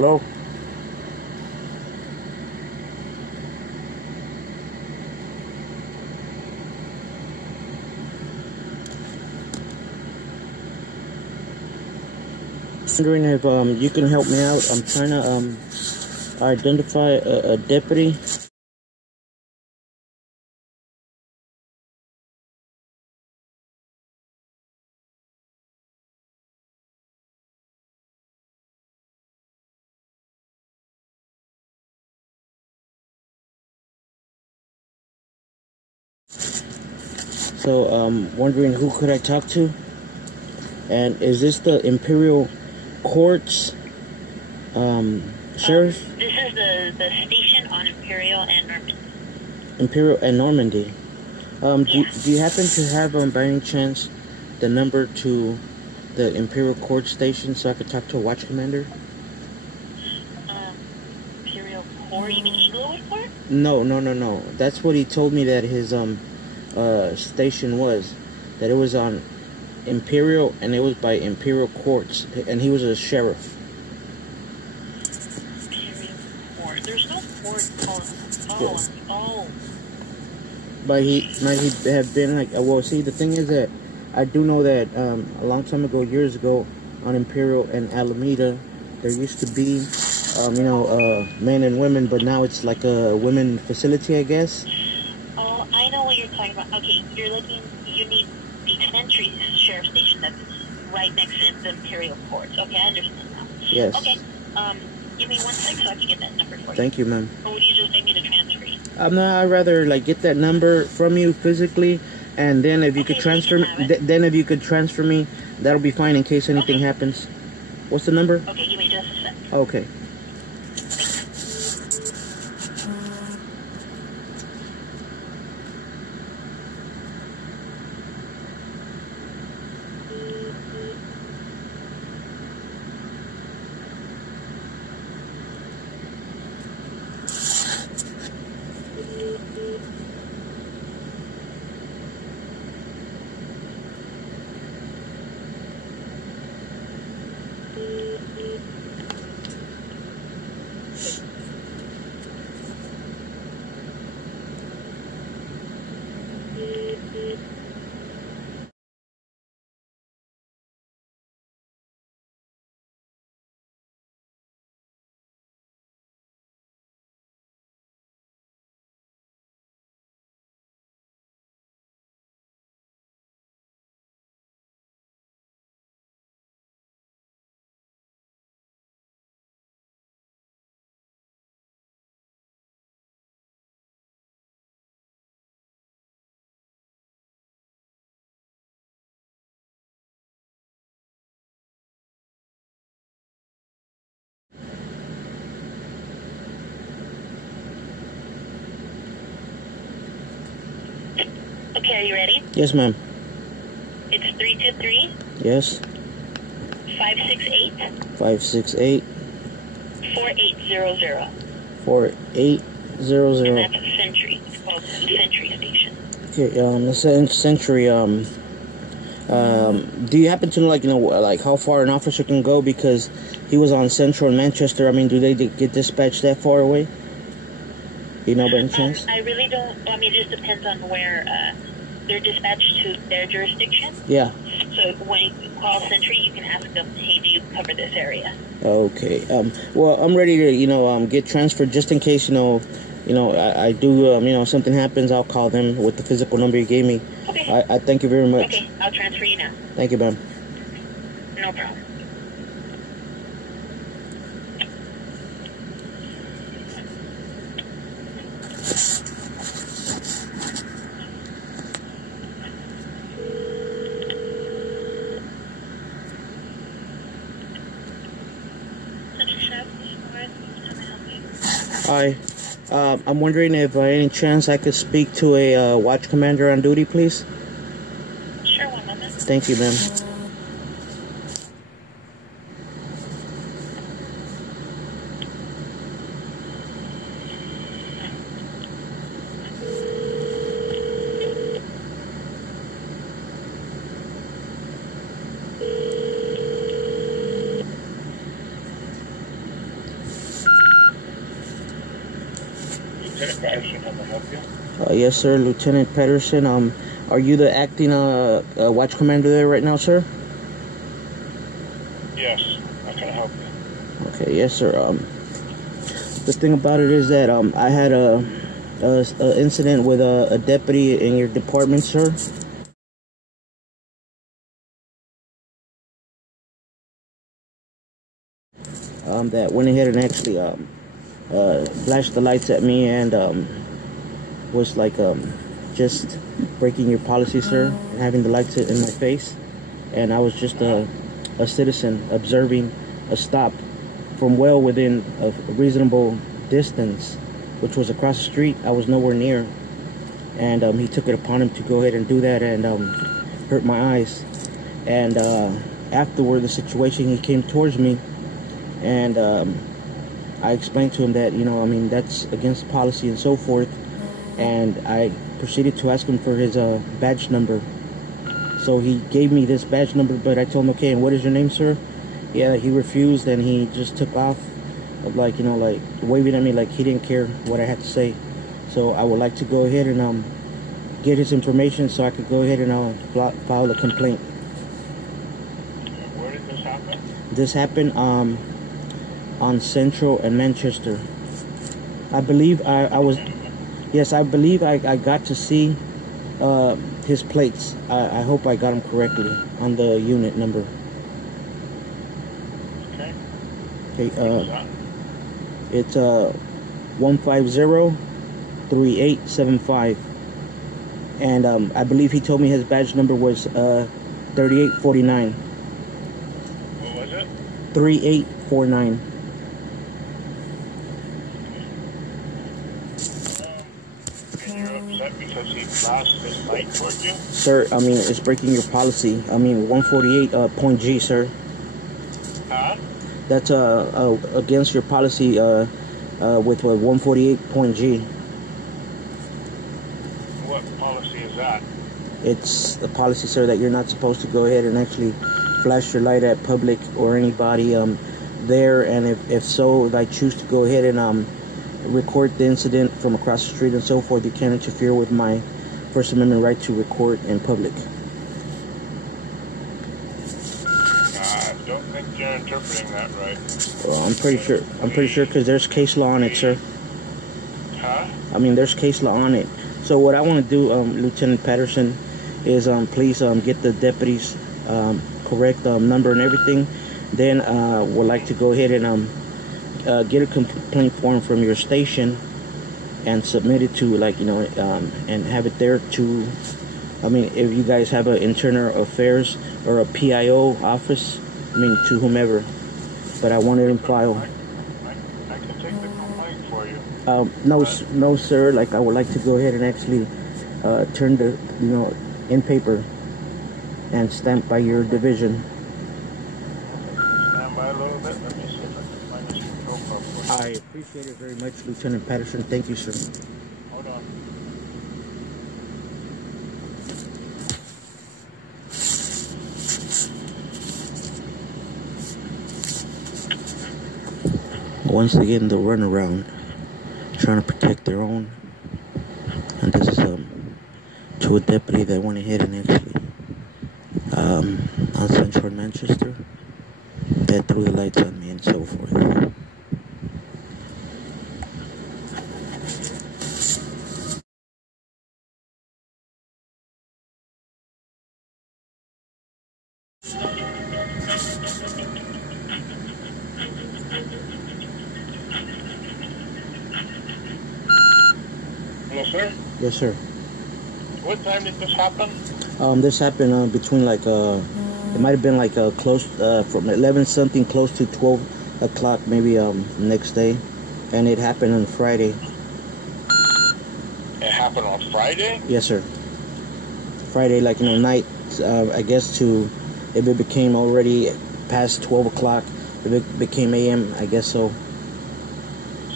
Hello? Wondering if you can help me out. I'm trying to identify a deputy. So wondering who could I talk to? And is this the Imperial Courts Sheriff? This is the station on Imperial and Normandy. Imperial and Normandy. Yes. Do you happen to have by any chance the number to the Imperial Court station so I could talk to a watch commander? Imperial Court? You mean Inglewood Court? No. That's what he told me that his station was. That it was on Imperial and it was by Imperial Courts, and he was a sheriff. Imperial Court. There's no court called. Oh. But he might have been like, well, see, the thing is that I do know that a long time ago, years ago, on Imperial and Alameda, there used to be, men and women, but now it's like a women facility, I guess. Oh, I know what you're talking about. Okay, you need the Century Sheriff Station that's right next to the Imperial Courts. Okay, I understand now. Yes. Okay, give me 1 sec so I can get that number for you. Thank you, ma'am. Or would you just need me to transfer you? No, I'd rather like get that number from you physically, and then if you could transfer me, then if you could transfer me, that'll be fine in case anything happens. What's the number? Okay, give me just a sec. Okay. Okay, are you ready? Yes, ma'am. It's 323. Yes. 568. 568. 4800. 4800. And that's a Century. It's called the Century Station. Okay, the Century, do you happen to know, like how far an officer can go? Because he was on Central in Manchester. I mean, do they get dispatched that far away? You know, by any chance? I really don't. I mean, it just depends on where they're dispatched to their jurisdiction. Yeah. So when you call Century, you can ask them, hey, do you cover this area? Okay. Well, I'm ready to, get transferred just in case, I do, something happens. I'll call them with the physical number you gave me. Okay. I thank you very much. Okay, I'll transfer you now. Thank you, ma'am. No problem. Hi. I'm wondering if by any chance I could speak to a watch commander on duty, please. Sure, 1 moment. Thank you, ma'am. Lieutenant Patterson, how may I help you? Yes, sir, Lieutenant Patterson. Are you the acting watch commander there right now, sir? Yes. How can I help you? Okay, yes, sir. The thing about it is that I had a incident with a deputy in your department, sir. That went ahead and actually flashed the lights at me and was like just breaking your policy, sir, and having the lights in my face. And I was just a citizen observing a stop from well within a reasonable distance, which was across the street. I was nowhere near, and he took it upon him to go ahead and do that and hurt my eyes. And afterward, the situation, he came towards me, and I explained to him that, you know, I mean, that's against policy and so forth. And I proceeded to ask him for his badge number. So he gave me this badge number, but I told him, okay, and what is your name, sir? Yeah, he refused, and he just took off, like, you know, like waving at me like he didn't care what I had to say. So I would like to go ahead and get his information so I could go ahead and file a complaint. Where did this happen? This happened on Central and Manchester. I believe I believe I got to see his plates. I hope I got them correctly on the unit number. Okay. Okay. It's 150-3875, and I believe he told me his badge number was 3849. What was it? 3849. And you're upset because he flashed his light towards you? Sir, I mean, it's breaking your policy. I mean, 148.G, sir. Huh? That's against your policy with 148.G. What policy is that? It's a policy, sir, that you're not supposed to go ahead and actually flash your light at public or anybody there. And if so, I choose to go ahead and record the incident from across the street and so forth, you can't interfere with my First Amendment right to record in public. I don't think you're interpreting that right. Well, I'm pretty sure because there's case law on it, sir. Huh? I mean, there's case law on it. So what I want to do, Lieutenant Patterson, is please get the deputy's correct number and everything. Then would like to go ahead and get a complaint form from your station and submit it to, like, you know, and have it there to, I mean, if you guys have an internal affairs or a PIO office, I mean, to whomever. But I want it in file. I can take the complaint for you. No, sir. Like, I would like to go ahead and actually turn the, you know, in paper and stamp by your division. Stand by a little bit. Let me see if I can find this profile for you. I appreciate it very much, Lieutenant Patterson. Thank you, sir. Hold on. Once again, the runaround, trying to protect their own. And this is to a deputy that went ahead and actually on Central Manchester that threw the lights on me and so forth. Hello, sir? Yes, sir. What time did this happen? This happened between like it might have been like close from 11 something close to 12 o'clock maybe next day, and it happened on Friday. It happened on Friday? Yes, sir. Friday, like, you know, night. I guess to if it became already past 12 o'clock, if it became AM, I guess so.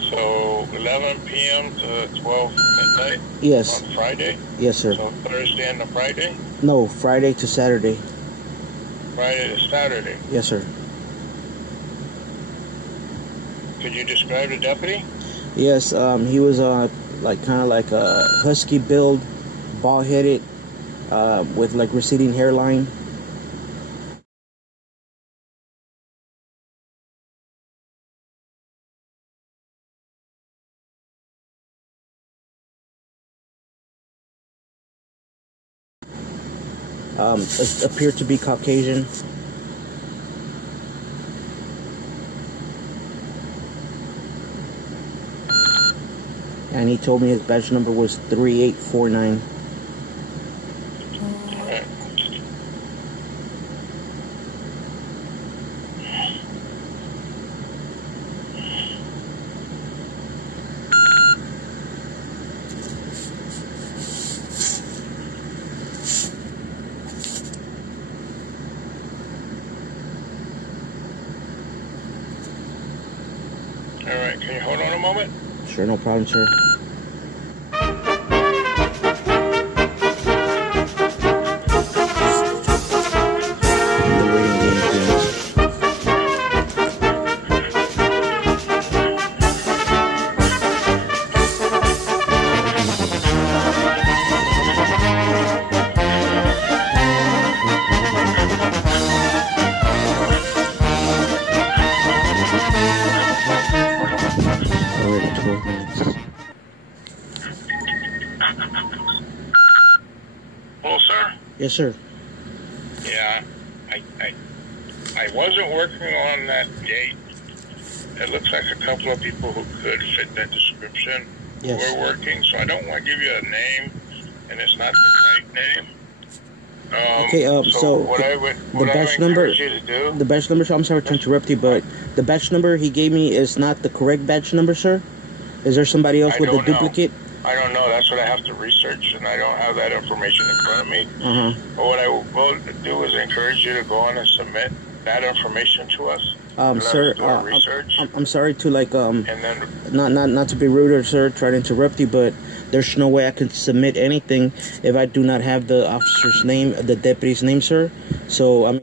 So 11 p.m. to 12 midnight? Yes. On Friday? Yes, sir. So Thursday and Friday? No, Friday to Saturday. Friday to Saturday. Yes, sir. Could you describe the deputy? Yes, he was like kind of like a husky build, bald headed, with like receding hairline. Appeared to be Caucasian. And he told me his badge number was 3849. Alright, can you hold on a moment? Sure, no problem, sir. Hello, sir? Yes, sir. Yeah, I wasn't working on that date. It looks like a couple of people who could fit that description were working, so I don't want to give you a name, and it's not the right name. Okay, so what I would the batch number, you to do, the batch number, so I'm sorry to interrupt you, but the batch number he gave me is not the correct batch number, sir? Is there somebody else with a duplicate? I don't know. That's what I have to research, and I don't have that information in front of me. But what I will do is encourage you to go on and submit that information to us. Sir, I'm sorry to like and then not to be rude or sir, try to interrupt you, but there's no way I can submit anything if I do not have the officer's name, the deputy's name, sir. So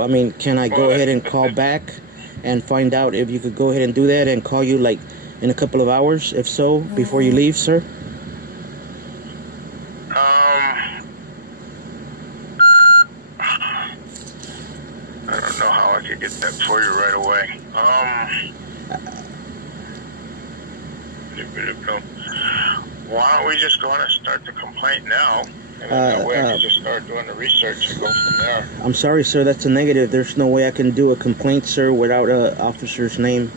I mean, can I go ahead and call back and find out if you could go ahead and do that and call you like in a couple of hours, if so, before you leave, sir? I don't know how I could get that for you right away. Why don't we just go on and start the complaint now? And then that way I can just start doing the research and go from there. I'm sorry, sir, that's a negative. There's no way I can do a complaint, sir, without an officer's name.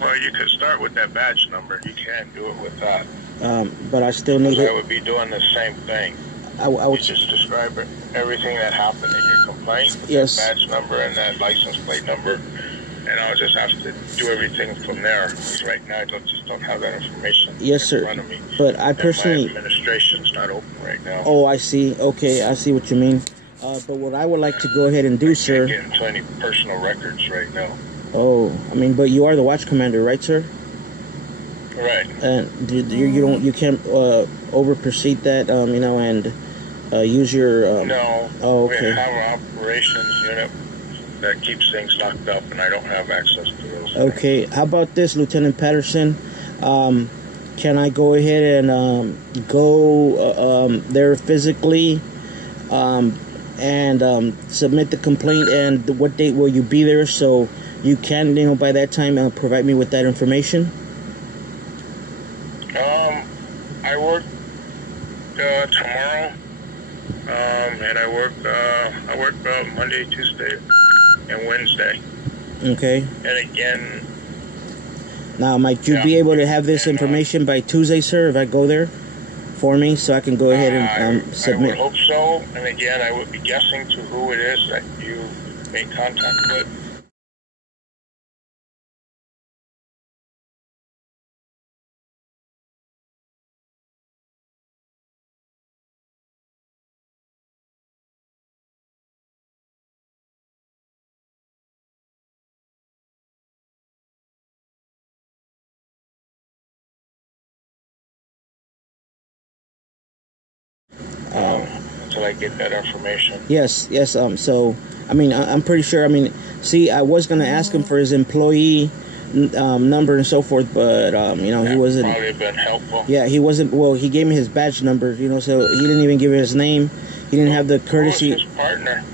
Well, you could start with that badge number. You can't do it with that. But I still need it. I would be doing the same thing. I would just describe everything that happened in your complaint. Yes. That badge number and that license plate number. And I'll just have to do everything from there. Because right now I just don't have that information in front of me. But I personally... my administration's not open right now. Oh, I see. Okay, I see what you mean. But what I would like to go ahead and do, sir... I can't get into any personal records right now. Oh, I mean, but you are the watch commander, right, sir? Right. And you can't over proceed that, you know, and use your... No. Oh, okay. We have an operations unit that keeps things locked up, and I don't have access to those. Okay. How about this, Lieutenant Patterson? Can I go ahead and go there physically and submit the complaint? And what date will you be there so you can, you know, by that time provide me with that information? I work tomorrow, and I work Monday, Tuesday, and Wednesday. Okay. And again. Now, might you be able to have this information by Tuesday, sir, if I go there for me, so I can go ahead and submit? I would hope so. And again, I would be guessing to who it is that you make contact with. until I get that information. Yes. So, I mean, I'm pretty sure. I mean, see, I was gonna ask him for his employee number and so forth, but you know, he wasn't. Probably been helpful. Yeah, he wasn't. Well, he gave me his badge number, you know, so he didn't even give me his name. He didn't have the courtesy. Who was his partner?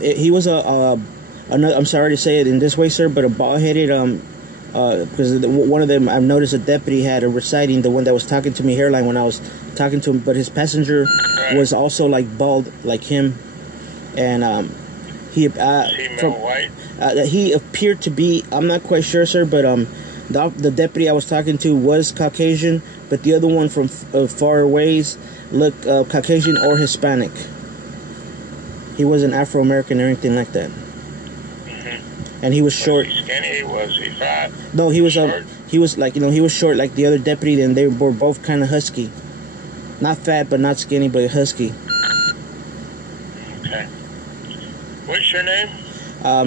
He was another. I'm sorry to say it in this way, sir, but a bald-headed because one of them, I've noticed a deputy had a reciting, the one that was talking to me, hairline, when I was talking to him, but his passenger was also like bald like him, and he white. He appeared to be, I'm not quite sure, sir, but the deputy I was talking to was Caucasian, but the other one from far ways looked Caucasian or Hispanic. He wasn't Afro-American or anything like that. And he was short. Was he skinny? Was he fat? No, he was short? He was like, you know, he was short like the other deputy, and they were both kind of husky. Not fat, but not skinny, but husky. Okay. What's your name?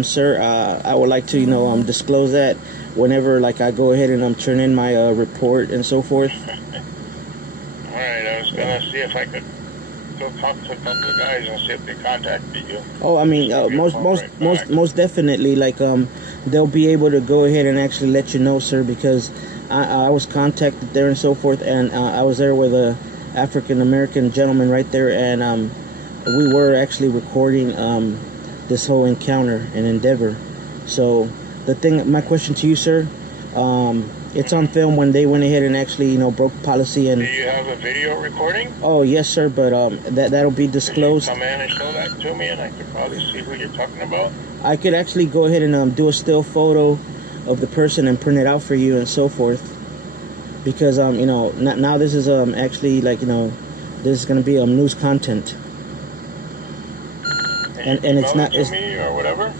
Sir, I would like to, you know, disclose that whenever, like, I go ahead and turn in my report and so forth. All right, I was gonna see if I could go talk to a couple of guys and see if they contacted you. Oh, I mean, most definitely, like, they'll be able to go ahead and actually let you know, sir, because I was contacted there and so forth, and I was there with a African-American gentleman right there, and we were actually recording this whole encounter and endeavor. So my question to you, sir, it's on film when they went ahead and actually, you know, broke policy. And do you have a video recording? Oh yes, sir, but that'll be disclosed. Come in and show that to me, and I could probably see who you're talking about. I could actually go ahead and do a still photo of the person and print it out for you and so forth, because you know, now this is actually, like, you know, this is going to be news content. And it's not to me or whatever.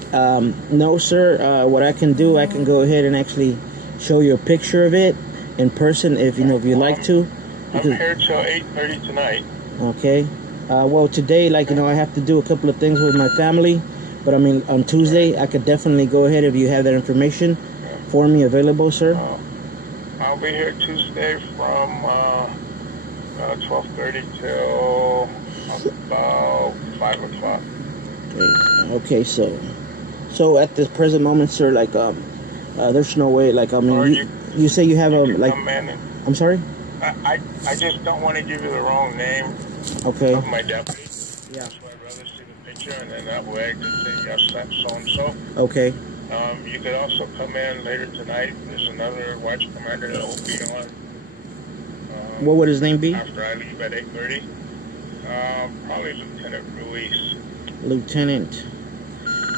No, sir. What I can do, I can go ahead and actually show you a picture of it in person, if you know, if you like to. I'm here till 8:30 tonight. Okay. Well, today, like, you know, I have to do a couple of things with my family, but I mean, on Tuesday, I could definitely go ahead if you have that information for me available, sir. I'll be here Tuesday from 12:30 till about 5 o'clock. Okay, so at this present moment, sir, like, there's no way, like, I mean, you say you have like, I'm sorry? I just don't want to give you the wrong name of my deputy. Yeah. So I'd rather see the picture, and then that way I can say, yes, that's so-and-so. Okay. You could also come in later tonight. There's another watch commander that will be on. What would his name be? After I leave at 8:30. Probably Lieutenant Ruiz. Lieutenant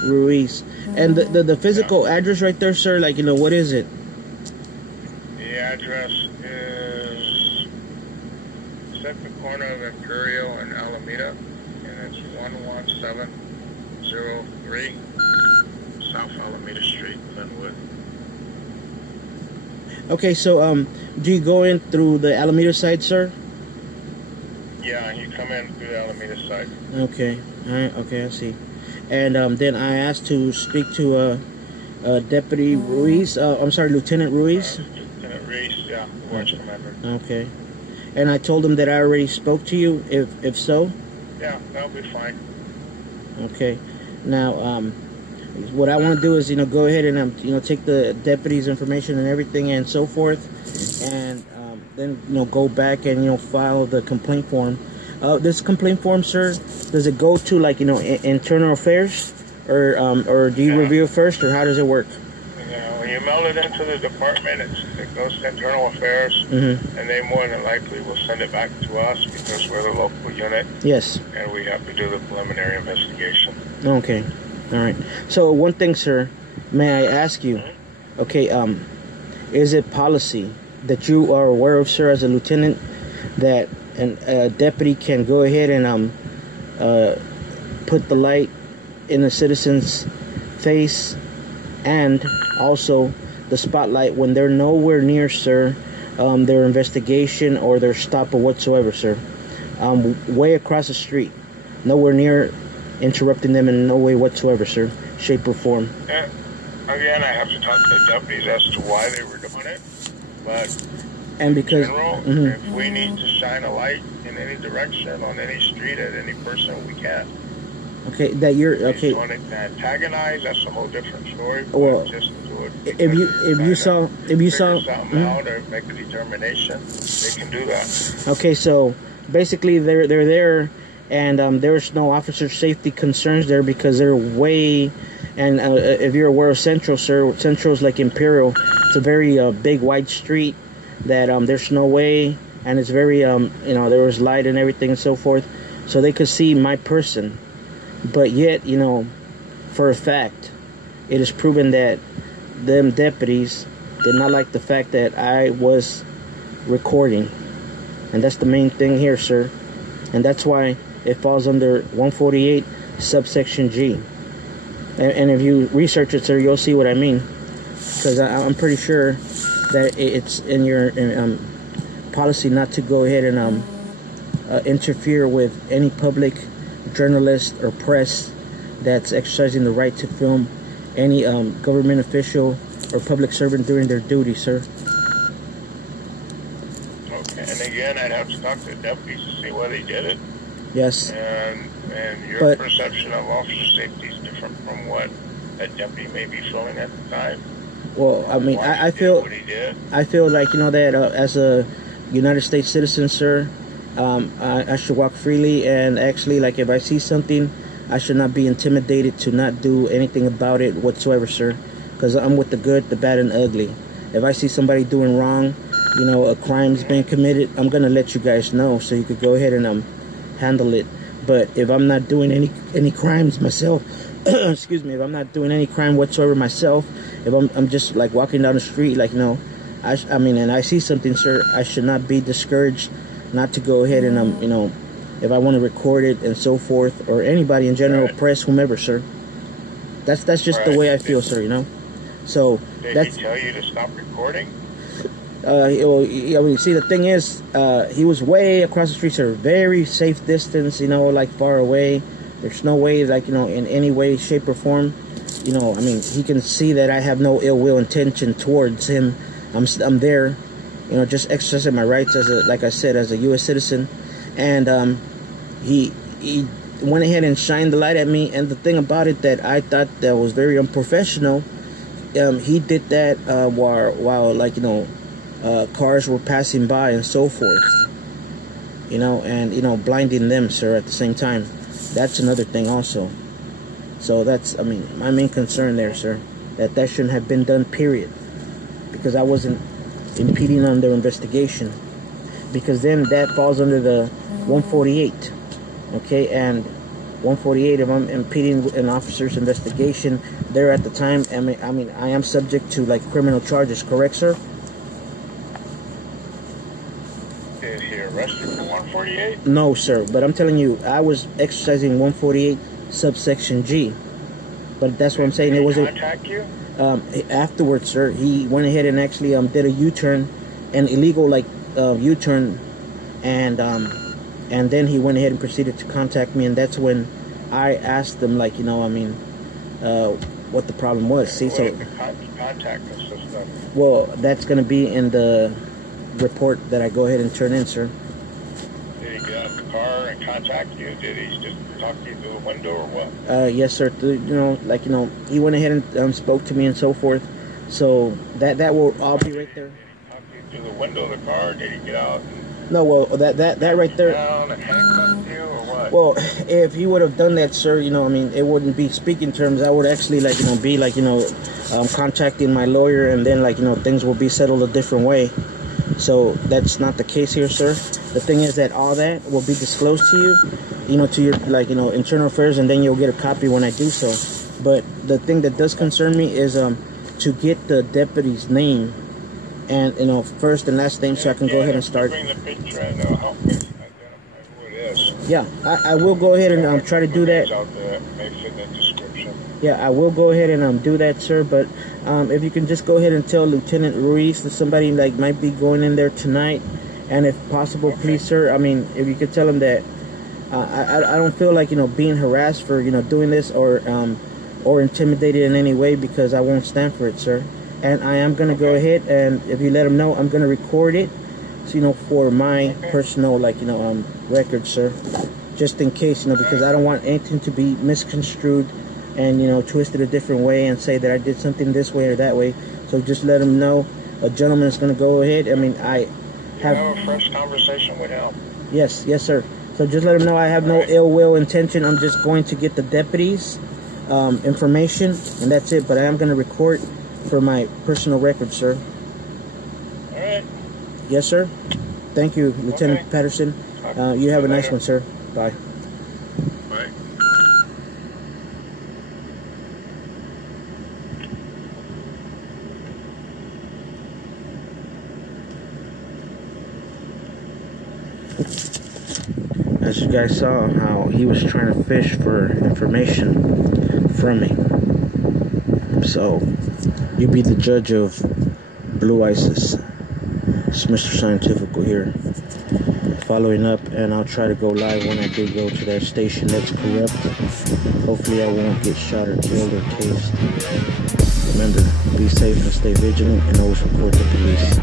Ruiz. And the physical address right there, sir, like, you know, what is it? The address is at the corner of Imperial and Alameda, and it's 11703 South Alameda Street, LYNWOOD. Okay, so do you go in through the Alameda side, sir? Yeah, you come in through the Alameda side. Okay. Okay, I see. And then I asked to speak to Deputy Ruiz. I'm sorry, Lieutenant Ruiz. Lieutenant Ruiz, yeah, watch commander. Okay. And I told him that I already spoke to you. If so. Yeah, that'll be fine. Okay. Now, what I want to do is, you know, go ahead and you know, take the deputy's information and everything and so forth, and then, you know, go back and, you know, file the complaint form. This complaint form, sir, does it go to, like, you know, internal affairs, or do you review it first, or how does it work? Yeah, when you mail it into the department, it goes to internal affairs, and they more than likely will send it back to us because we're the local unit. Yes. And we have to do the preliminary investigation. Okay. All right. So one thing, sir, may I ask you? Okay. Is it policy that you are aware of, sir, as a lieutenant, that a deputy can go ahead and put the light in a citizen's face, and also the spotlight when they're nowhere near, sir, their investigation or their stop or whatsoever, sir, way across the street, nowhere near interrupting them in no way whatsoever, sir, shape or form? Again, I have to talk to the deputies as to why they were doing it, but And because general, if we need to shine a light in any direction on any street at any person, we can. Okay, that you're okay. If you want to antagonize, that's a whole different story. Well, just do it if you saw something out or make a determination, they can do that. Okay, so basically they're there, and there's no officer safety concerns there because they're way. And if you're aware of Central, sir, Central's like Imperial. It's a very big, wide street that there's no way, and it's very there was light and everything and so forth, so they could see my person. But yet, for a fact, it is proven that them deputies did not like the fact that I was recording. And that's the main thing here, sir. And that's why it falls under 148 subsection G. And if you research it, sir, you'll see what I mean. Because I'm pretty sure that it's in your policy not to go ahead and interfere with any public journalist or press that's exercising the right to film any government official or public servant during their duty, sir. Okay, and again, I'd have to talk to the deputies to see why they did it. Yes. And your perception of officer safety is different from what a deputy may be feeling at the time. Well, I mean, I feel like, that as a United States citizen, sir, I should walk freely, and actually, like, if I see something, I should not be intimidated to not do anything about it whatsoever, sir, because I'm with the good, the bad, and ugly. If I see somebody doing wrong, a crime's being committed, I'm gonna let you guys know so you could go ahead and handle it. But if I'm not doing any crimes myself, excuse me, if I'm not doing any crime whatsoever myself, if I'm just like walking down the street, like, I mean, and I see something, sir, I should not be discouraged not to go ahead and if I want to record it and so forth, or anybody in general, press, whomever, sir. That's just the way I feel, sir. So did he tell you to stop recording? See, the thing is, he was way across the street, sir, very safe distance, like far away. There's no way, like, in any way, shape, or form, I mean, he can see that I have no ill will intention towards him. I'm there, just exercising my rights like I said, as a U.S. citizen. And he went ahead and shined the light at me. And the thing about it that I thought that was very unprofessional, he did that while like, cars were passing by and so forth, and, blinding them, sir, at the same time. That's another thing also. So that's, I mean, my main concern there, sir, that shouldn't have been done, period. Because I wasn't impeding on their investigation. Because then that falls under the 148, okay? And 148, if I'm impeding an officer's investigation there at the time, I mean, I am subject to, like, criminal charges, correct, sir? Did he arrest you for 148? No, sir, but I'm telling you, I was exercising 148 subsection G. But that's what I'm saying. It was contact you? Afterwards, sir, he went ahead and actually did a U-turn, an illegal, like, U-turn, and then he went ahead and proceeded to contact me, and that's when I asked them, like, what the problem was. See, so contact system. Well, that's going to be in the report that I go ahead and turn in, sir. Did he get out of the car and contact you? Did he just talk to you through the window or what? Yes, sir. He went ahead and spoke to me and so forth. So that will all be right there. Did he talk to you through the window of the car? Did he get out? No, well, that right there. Down and handcuffed you or what? Well, if he would have done that, sir, I mean, it wouldn't be speaking terms. I would actually, like, be like, contacting my lawyer, and then, like, things will be settled a different way. So that's not the case here, sir. The thing is that all that will be disclosed to you, to your, like, internal affairs, and then you'll get a copy when I do so. But the thing that does concern me is to get the deputy's name and, first and last name, so I can go ahead and start. Bring the picture and help me identify who it is. Yeah, I will go ahead and try to do that. Yeah, I will go ahead and do that, sir. But if you can just go ahead and tell Lieutenant Ruiz that somebody, like, might be going in there tonight, and if possible, please, sir. I mean, if you could tell him that I don't feel like being harassed for doing this or intimidated in any way, because I won't stand for it, sir. And I am gonna go ahead, and if you let him know, I'm gonna record it for my personal, record, sir. Just in case, because I don't want anything to be misconstrued and, twisted a different way and say that I did something this way or that way. So just let him know. A gentleman is going to go ahead. I mean, I have a fresh conversation with him. Yes, sir. So just let him know I have no ill will intention. I'm just going to get the deputies' information, and that's it. But I am going to record for my personal record, sir. All right. Yes, sir. Thank you, Lieutenant Patterson. You have a nice one, sir. Bye. Bye. As you guys saw, how he was trying to fish for information from me. So, you be the judge of Blue ISIS. It's Mr. Scientifical here, following up, and I'll try to go live when I do go to that station that's corrupt. Hopefully I won't get shot or killed or tased. Remember, be safe and stay vigilant, and always report the police.